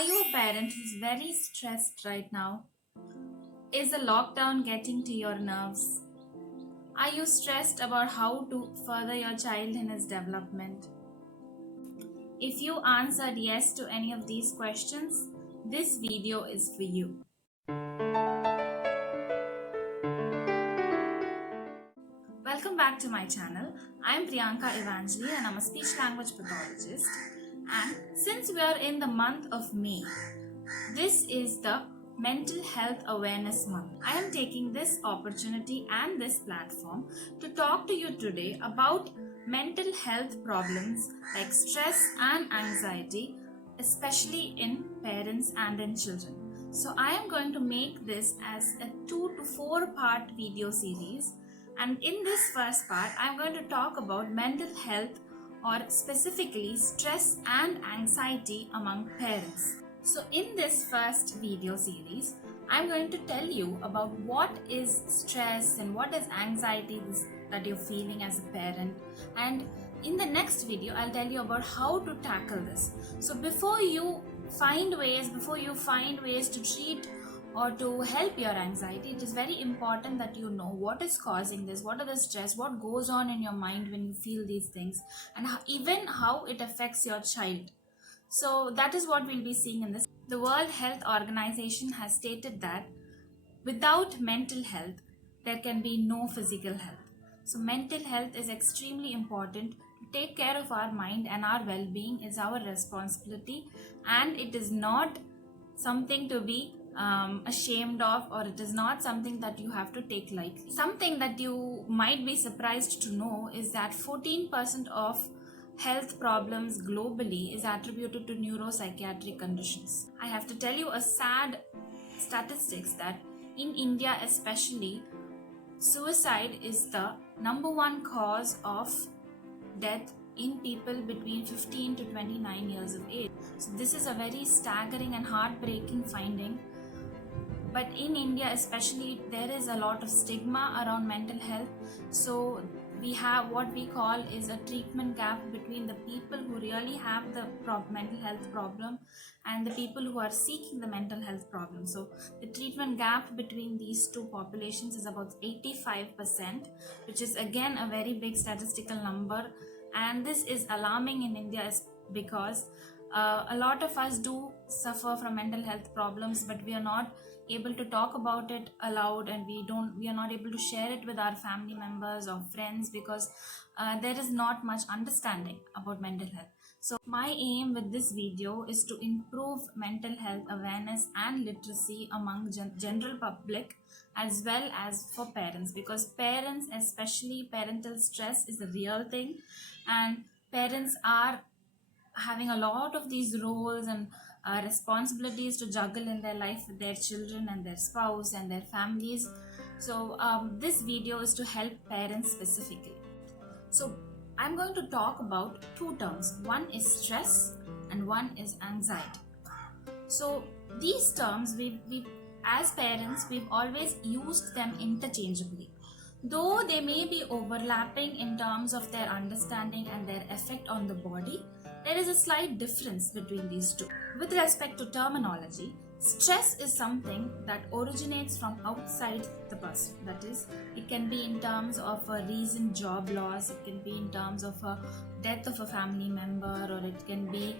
Are you a parent who's very stressed right now? Is the lockdown getting to your nerves? Are you stressed about how to further your child in his development? If you answered yes to any of these questions, this video is for you. Welcome back to my channel. I am Priyanka Evangeli and I'm a speech language pathologist. And since we are in the month of May, this is the Mental Health Awareness Month. I am taking this opportunity and this platform to talk to you today about mental health problems like stress and anxiety, especially in parents and in children. So I am going to make this as a 2 to 4 part video series, and in this first part I am going to talk about mental health or specifically stress and anxiety among parents. So in this first video series, I'm going to tell you about what is stress and what is anxiety that you're feeling as a parent. And in the next video, I'll tell you about how to tackle this. So before you find ways to treat or to help your anxiety, it is very important that you know what is causing this, what are the stress, what goes on in your mind when you feel these things, and even how it affects your child. So that is what we'll be seeing in this. The World Health Organization has stated that without mental health, there can be no physical health. So mental health is extremely important. To take care of our mind and our well-being is our responsibility, and it is not something to be ashamed of, or it is not something that you have to take lightly. Something that you might be surprised to know is that 14% of health problems globally is attributed to neuropsychiatric conditions. I have to tell you a sad statistics that in India especially, suicide is the number one cause of death in people between 15 to 29 years of age. So this is a very staggering and heartbreaking finding. But in India especially, there is a lot of stigma around mental health. So we have what we call is a treatment gap between the people who really have the mental health problem and the people who are seeking the mental health problem. So the treatment gap between these two populations is about 85%, which is again a very big statistical number. And this is alarming in India because a lot of us do suffer from mental health problems, but we are not able to talk about it aloud, and we are not able to share it with our family members or friends because there is not much understanding about mental health. So my aim with this video is to improve mental health awareness and literacy among general public as well as for parents, because parents, especially parental stress, is a real thing, and parents are having a lot of these roles and responsibilities to juggle in their life with their children and their spouse and their families. So this video is to help parents specifically. So I'm going to talk about two terms. One is stress and one is anxiety. So these terms, we as parents, we've always used them interchangeably. Though they may be overlapping in terms of their understanding and their effect on the body, there is a slight difference between these two. With respect to terminology, stress is something that originates from outside the person. That is, it can be in terms of a recent job loss, it can be in terms of a death of a family member, or it can be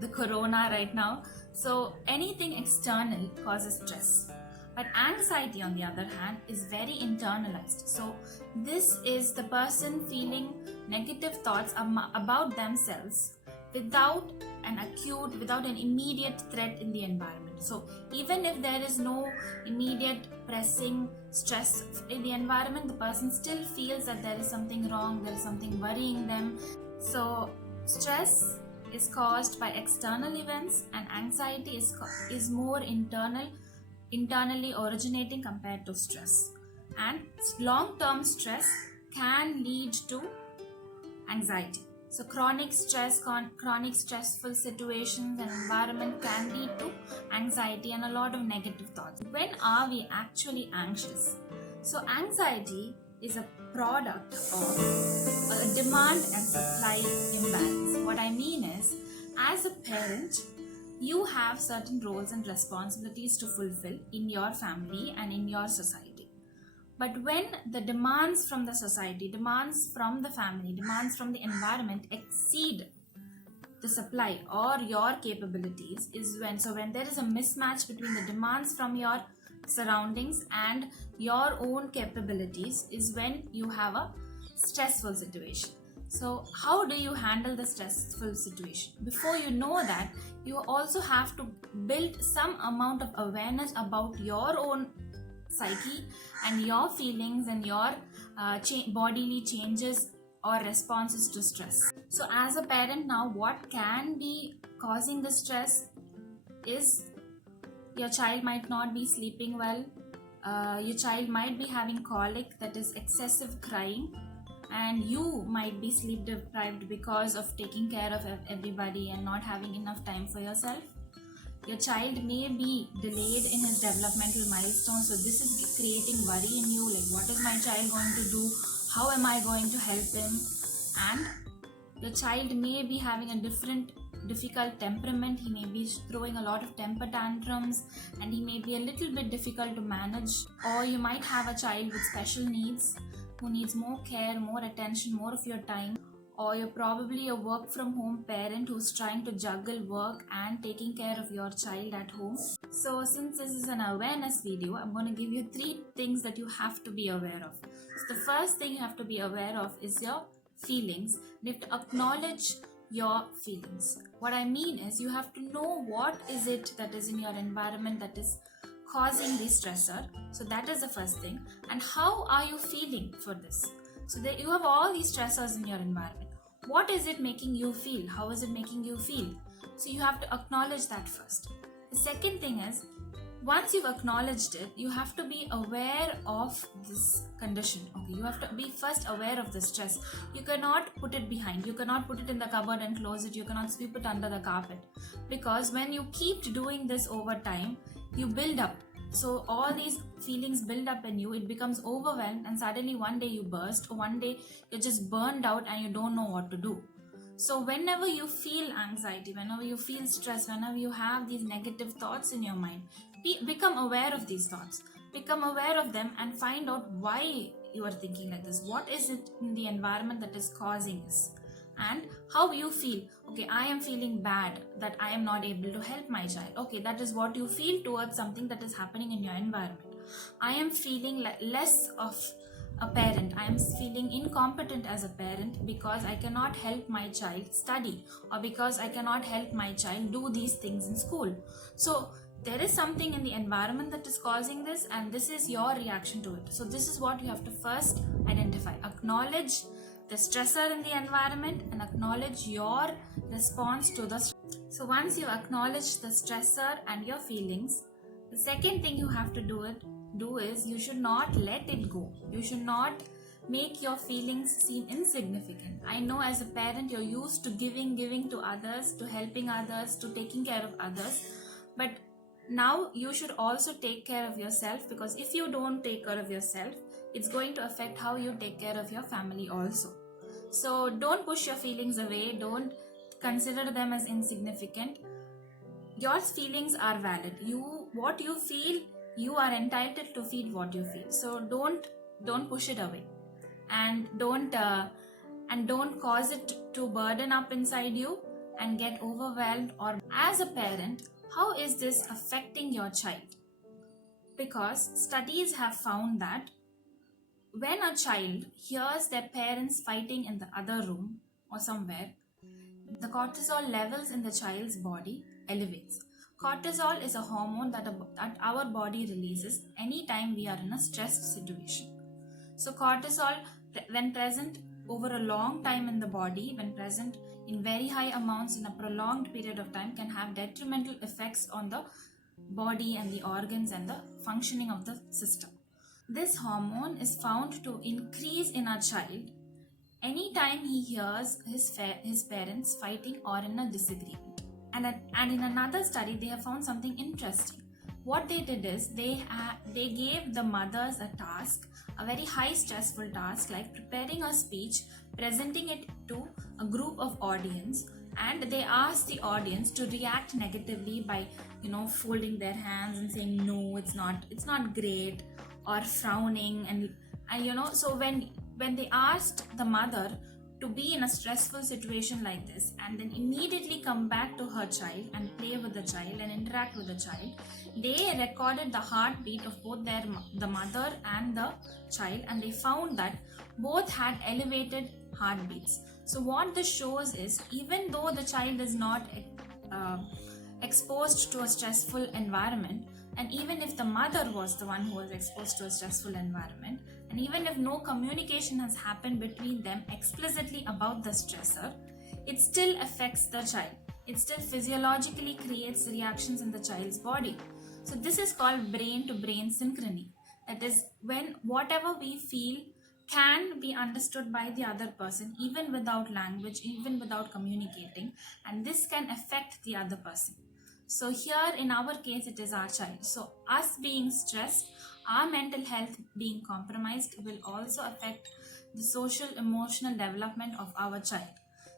the corona right now. So anything external causes stress. But anxiety, on the other hand, is very internalized. So this is the person feeling negative thoughts about themselves without an immediate threat in the environment. So even if there is no immediate pressing stress in the environment, the person still feels that there is something wrong, there is something worrying them. So stress is caused by external events, and anxiety is more internally originating compared to stress. And long-term stress can lead to anxiety. So chronic stress, chronic stressful situations and environment can lead to anxiety and a lot of negative thoughts. When are we actually anxious? So anxiety is a product of a demand and supply imbalance. What I mean is, as a parent, You have certain roles and responsibilities to fulfill in your family and in your society. But when the demands from the society, demands from the family, demands from the environment exceed the supply or your capabilities, is when there is a mismatch between the demands from your surroundings and your own capabilities, is when you have a stressful situation. So how do you handle the stressful situation? Before you know that, you also have to build some amount of awareness about your own psyche and your feelings and your bodily changes or responses to stress. So as a parent now, what can be causing the stress is your child might not be sleeping well, your child might be having colic, that is excessive crying, and you might be sleep deprived because of taking care of everybody and not having enough time for yourself. Your child may be delayed in his developmental milestones, so this is creating worry in you, like what is my child going to do, how am I going to help him. And your child may be having a difficult temperament, he may be throwing a lot of temper tantrums, and he may be a little bit difficult to manage. Or you might have a child with special needs who needs more care, more attention, more of your time. Or you're probably a work from home parent who's trying to juggle work and taking care of your child at home. So since this is an awareness video, I'm going to give you 3 things that you have to be aware of. So the first thing you have to be aware of is your feelings. You have to acknowledge your feelings. What I mean is, you have to know what is it that is in your environment that is causing the stressor. So that is the first thing. And how are you feeling for this? So that you have all these stressors in your environment. What is it making you feel? How is it making you feel? So you have to acknowledge that first. The second thing is, once you've acknowledged it, you have to be aware of this condition. Okay, you have to be first aware of the stress. You cannot put it behind. You cannot put it in the cupboard and close it. You cannot sweep it under the carpet. Because when you keep doing this over time, you build up. So all these feelings build up in you, it becomes overwhelmed, and suddenly one day you burst, or one day you're just burned out and you don't know what to do. So whenever you feel anxiety, whenever you feel stress, whenever you have these negative thoughts in your mind, become aware of these thoughts. Become aware of them and find out why you are thinking like this. What is it in the environment that is causing this? And how you feel. Okay, I am feeling bad that I am not able to help my child. Okay, that is what you feel towards something that is happening in your environment. I am feeling less of a parent. I am feeling incompetent as a parent because I cannot help my child study, or because I cannot help my child do these things in school. So there is something in the environment that is causing this, and this is your reaction to it. So this is what you have to first identify. Acknowledge the stressor in the environment and acknowledge your response to the stressor. So once you acknowledge the stressor and your feelings, the second thing you have to do is you should not let it go. You should not make your feelings seem insignificant. I know as a parent you're used to giving to others, to helping others, to taking care of others, but now you should also take care of yourself, because if you don't take care of yourself, it's going to affect how you take care of your family also. So don't push your feelings away. Don't consider them as insignificant. Your feelings are valid. What you feel, you are entitled to feel what you feel. So don't push it away, and don't cause it to burden up inside you and get overwhelmed. Or as a parent, how is this affecting your child? Because studies have found that when a child hears their parents fighting in the other room or somewhere, the cortisol levels in the child's body elevates. Cortisol is a hormone that our body releases anytime we are in a stressed situation. So cortisol, when present over a long time in the body, when present in very high amounts in a prolonged period of time, can have detrimental effects on the body and the organs and the functioning of the system. This hormone is found to increase in a child anytime he hears his parents fighting or in a disagreement. And in another study, they have found something interesting. What they did is they gave the mothers a task, a very high stressful task, like preparing a speech, presenting it to a group of audience, and they asked the audience to react negatively by folding their hands and saying no, it's not great, or frowning, and so when they asked the mother to be in a stressful situation like this and then immediately come back to her child and play with the child and interact with the child, they recorded the heartbeat of both the mother and the child, and they found that both had elevated heartbeats. So what this shows is, even though the child is not exposed to a stressful environment, and even if the mother was the one who was exposed to a stressful environment, and even if no communication has happened between them explicitly about the stressor, it still affects the child. It still physiologically creates reactions in the child's body. So this is called brain to brain synchrony. That is, when whatever we feel can be understood by the other person even without language, even without communicating, and this can affect the other person. So here in our case, it is our child. So us being stressed, our mental health being compromised will also affect the social emotional development of our child.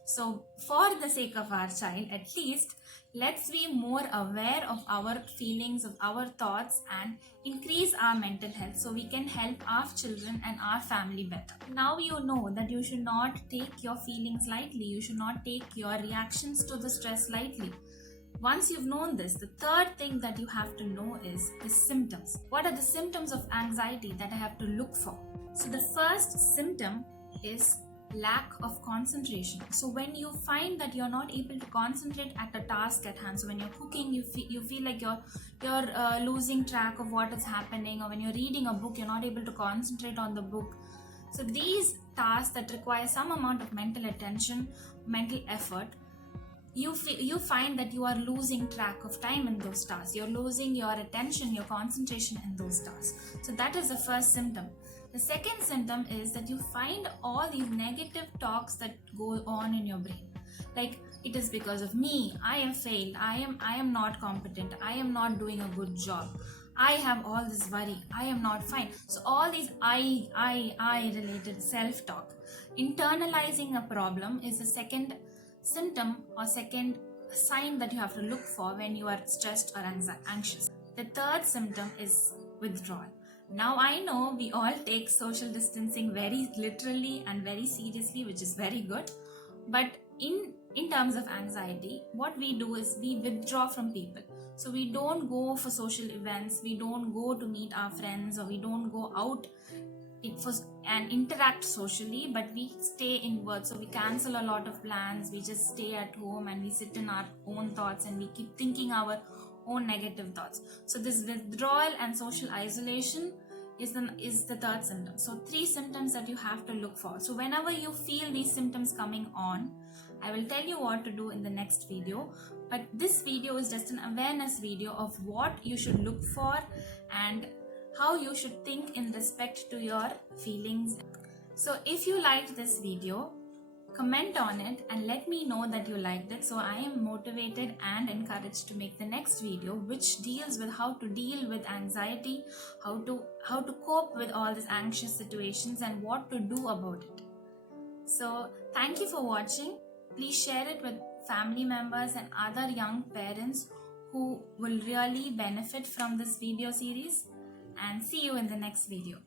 So for the sake of our child, at least, let's be more aware of our feelings, of our thoughts, and increase our mental health so we can help our children and our family better. Now you know that you should not take your feelings lightly. You should not take your reactions to the stress lightly. Once you've known this, the third thing that you have to know is the symptoms. What are the symptoms of anxiety that I have to look for? So the first symptom is lack of concentration. So when you find that you're not able to concentrate at a task at hand, so when you're cooking, you feel like you're losing track of what is happening, or when you're reading a book, you're not able to concentrate on the book. So these tasks that require some amount of mental attention, mental effort, you find that you are losing track of time in those tasks. You're losing your attention, your concentration in those tasks. So that is the first symptom. The second symptom is that you find all these negative talks that go on in your brain. Like, it is because of me, I have failed, I am not competent, I am not doing a good job, I have all this worry, I am not fine. So all these I related self-talk. Internalizing a problem is the second symptom or second sign that you have to look for when you are stressed or anxious. The third symptom is withdrawal. Now I know we all take social distancing very literally and very seriously, which is very good. But in terms of anxiety, what we do is we withdraw from people. So we don't go for social events, we don't go to meet our friends, or we don't go out and interact socially, but we stay inward. So we cancel a lot of plans, we just stay at home and we sit in our own thoughts and we keep thinking our own negative thoughts. So this withdrawal and social isolation is the third symptom. So 3 symptoms that you have to look for. So whenever you feel these symptoms coming on, I will tell you what to do in the next video, but this video is just an awareness video of what you should look for and how you should think in respect to your feelings. So if you liked this video, comment on it and let me know that you liked it, so I am motivated and encouraged to make the next video, which deals with how to deal with anxiety, how to cope with all these anxious situations and what to do about it. So thank you for watching. Please share it with family members and other young parents who will really benefit from this video series, and see you in the next video.